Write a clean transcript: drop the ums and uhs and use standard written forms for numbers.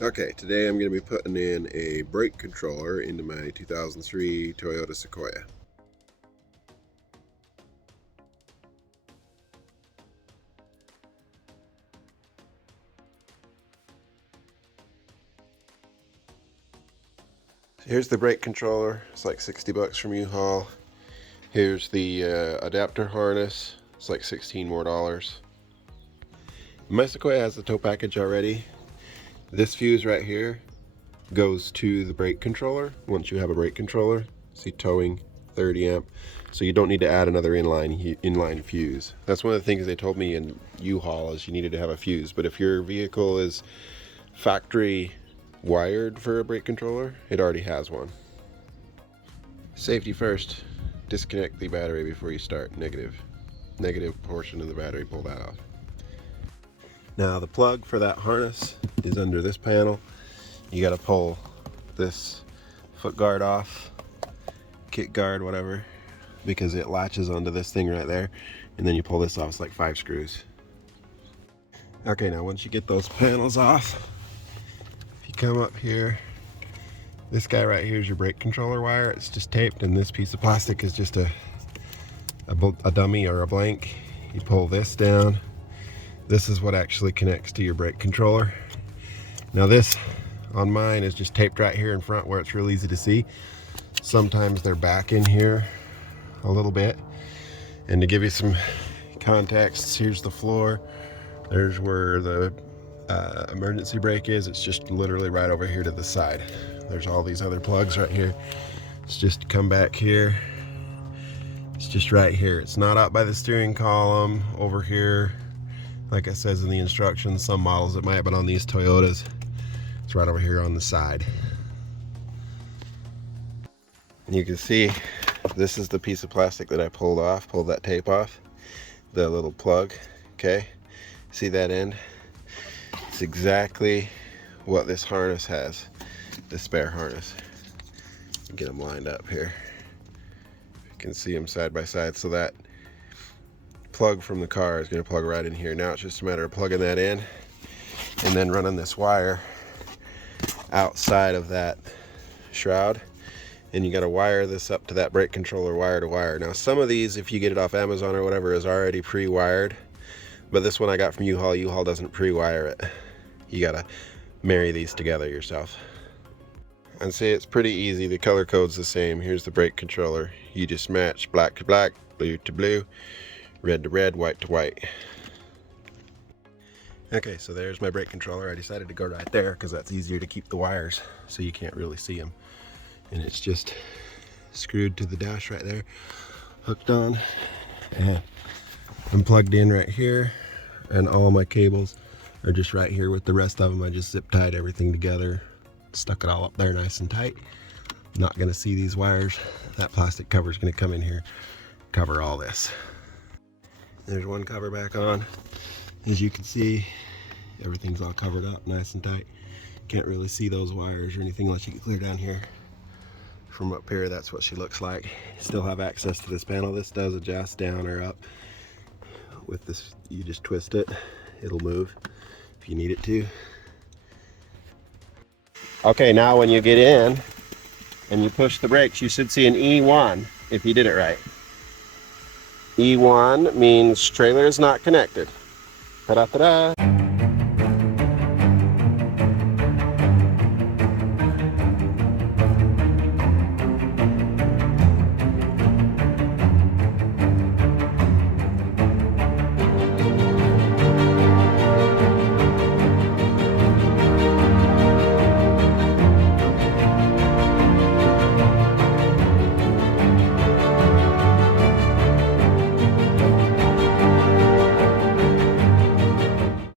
Okay, today I'm going to be putting in a brake controller into my 2003 Toyota Sequoia. Here's the brake controller. It's like 60 bucks from U-Haul. Here's the adapter harness. It's like 16 more dollars. My Sequoia has the tow package already. This fuse right here goes to the brake controller once you have a brake controller. See, towing 30 amp, so you don't need to add another inline fuse. That's one of the things they told me in U-Haul, is you needed to have a fuse. But if your vehicle is factory wired for a brake controller, it already has one. Safety first, disconnect the battery before you start. Negative portion of the battery, pull that off. Now the plug for that harness is under this panel. You got to pull this foot guard off, kick guard, whatever, because it latches onto this thing right there, and then you pull this off. It's like 5 screws. Okay, now once you get those panels off, if you come up here, this guy right here is your brake controller wire. It's just taped, and this piece of plastic is just a dummy or a blank. You pull this down. This is what actually connects to your brake controller. Now this on mine is just taped right here in front where it's real easy to see. Sometimes they're back in here a little bit. And to give you some context, here's the floor. There's where the emergency brake is. It's just literally right over here to the side. There's all these other plugs right here. It's just come back here. It's just right here. It's not up by the steering column over here. Like it says in the instructions, some models it might, but on these Toyotas, it's right over here on the side. And you can see this is the piece of plastic that I pulled that tape off, the little plug. Okay, see that end? It's exactly what this harness has, the spare harness. Get them lined up here. You can see them side by side. So that plug from the car is going to plug right in here. Now it's just a matter of plugging that in and then running this wire outside of that shroud, and you got to wire this up to that brake controller wire to wire. Now some of these, if you get it off Amazon or whatever, is already pre-wired, but this one I got from U-Haul. U-Haul doesn't pre-wire it. You got to marry these together yourself. And see, it's pretty easy. The color code's the same. Here's the brake controller. You just match black to black, blue to blue, red to red, white to white. Okay, so there's my brake controller. I decided to go right there because that's easier to keep the wires so you can't really see them. And it's just screwed to the dash right there, hooked on, and I'm plugged in right here, and all my cables are just right here with the rest of them. I just zip tied everything together, stuck it all up there nice and tight. Not gonna see these wires. That plastic cover is gonna come in here, cover all this. There's one cover back on. As you can see, everything's all covered up nice and tight. Can't really see those wires or anything unless you get clear down here. From up here, that's what she looks like. Still have access to this panel. This does adjust down or up. With this, you just twist it. It'll move if you need it to. Okay, now when you get in and you push the brakes, you should see an E1 if you did it right. E1 means trailer is not connected. Ta-da, ta-da.